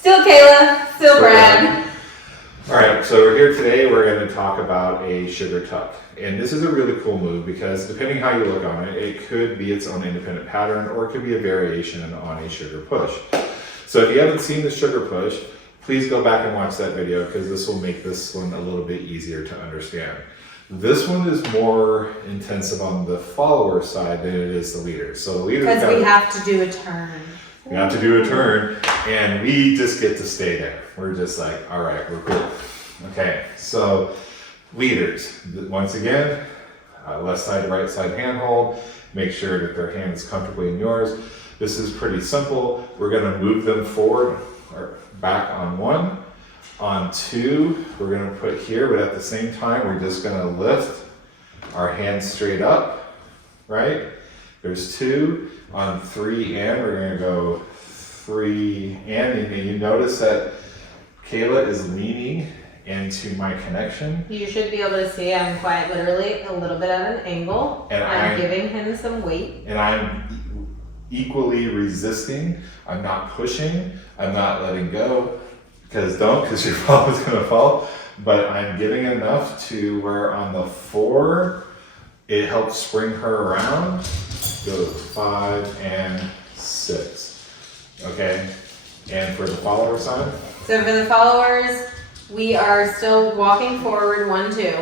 Still Kayla, still Brad. All right, so we're here today. We're going to talk about a sugar tuck. And this is a really cool move because depending how you look on it, it could be its own independent pattern or it could be a variation on a sugar push. So if you haven't seen the sugar push, please go back and watch that video because this will make this one a little bit easier to understand. This one is more intensive on the follower side than it is the leader. So the leader because we have to do a turn. We have to do a turn, and we just get to stay there. We're just like, all right, we're cool. Okay, so leaders, once again, left side, right side handhold. Make sure that their hand is comfortably in yours. This is pretty simple. We're gonna move them forward or back on one. On two, we're gonna put here, but at the same time, we're just gonna lift our hands straight up, right? There's two. On three and, we're gonna go three and you notice that Kayla is leaning into my connection. You should be able to see I'm quite literally a little bit at an angle. And I'm giving him some weight. And I'm equally resisting. I'm not pushing. I'm not letting go. Because your ball is gonna fall. But I'm giving enough to where on the four, it helps spring her around. Go 5 and 6. Okay, and for the follower side? So for the followers, we are still walking forward, 1, 2.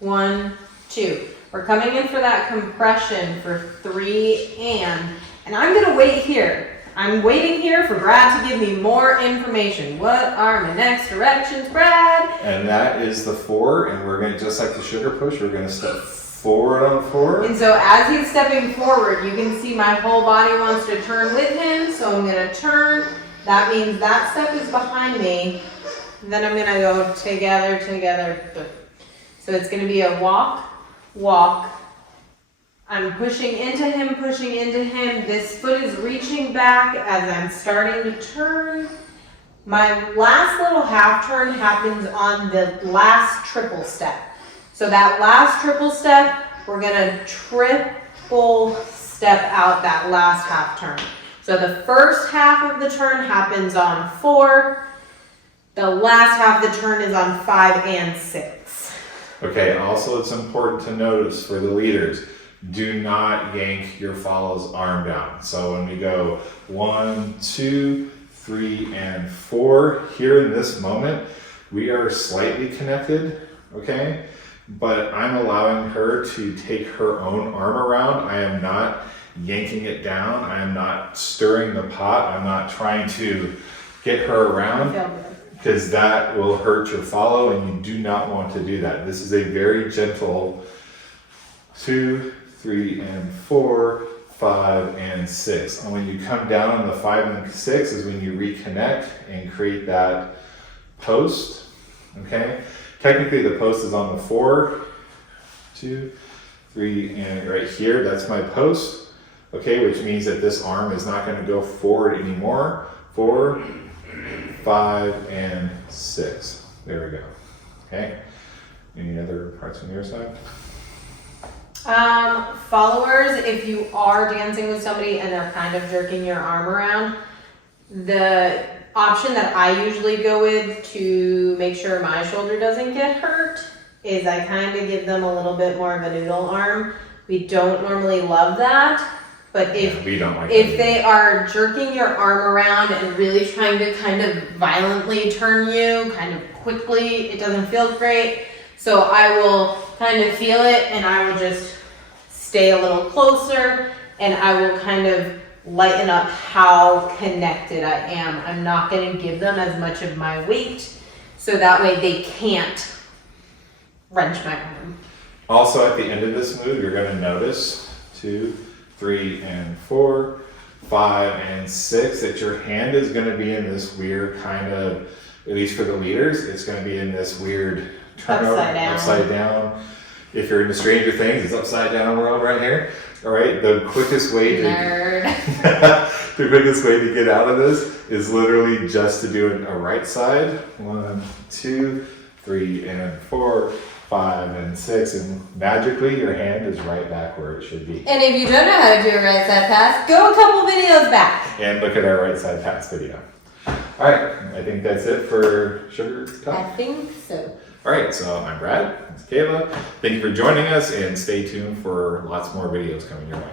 1, 2. We're coming in for that compression for 3 and I'm gonna wait here. I'm waiting here for Brad to give me more information. What are my next directions, Brad? And that is the 4, and we're gonna, just like the sugar push, we're gonna step forward on 4. And so as he's stepping forward, you can see my whole body wants to turn with him. So I'm gonna turn. That means that step is behind me. Then I'm gonna go together, together. So it's gonna be a walk, walk. I'm pushing into him, pushing into him. This foot is reaching back as I'm starting to turn. My last little half turn happens on the last triple step. So that last triple step, we're gonna triple step out that last half turn. So the first half of the turn happens on 4. The last half of the turn is on 5 and 6. Okay, also it's important to notice for the leaders, do not yank your follow's arm down. So when we go 1, 2, 3, and 4, here in this moment, we are slightly connected, okay? But I'm allowing her to take her own arm around. I am not yanking it down. I am not stirring the pot. I'm not trying to get her around because that will hurt your follow and you do not want to do that. This is a very gentle 2, 3, and 4, 5, and 6. And when you come down on the 5 and 6 is when you reconnect and create that post, okay? Technically the post is on the 4, 2, 3, and right here, that's my post, okay, which means that this arm is not going to go forward anymore. 4, 5, and 6. There we go. Okay. Any other parts on your side? Followers, if you are dancing with somebody and they're kind of jerking your arm around, the option that I usually go with to make sure my shoulder doesn't get hurt is I kind of give them a little bit more of a noodle arm. We don't normally love that, but if they are jerking your arm around and really trying to kind of violently turn you, kind of quickly, it doesn't feel great. So I will kind of feel it and I will just stay a little closer and I will kind of lighten up how connected I am. I'm not going to give them as much of my weight so that way they can't wrench my arm. Also at the end of this move, you're going to notice 2, 3, and 4, 5, and 6 that your hand is going to be in this weird kind of, at least for the leaders, it's going to be in this weird turnover, upside down. If you're into Stranger Things, it's upside down world right here. All right, the quickest way to the quickest way to get out of this is literally just to do a right side. 1, 2, 3, and 4, 5, and 6, and magically your hand is right back where it should be. And if you don't know how to do a right side pass, go a couple videos back. And look at our right side pass video. All right, I think that's it for Sugar I Talk. think so. All right, so I'm Brad, it's Kayla. Thank you for joining us and stay tuned for lots more videos coming your way.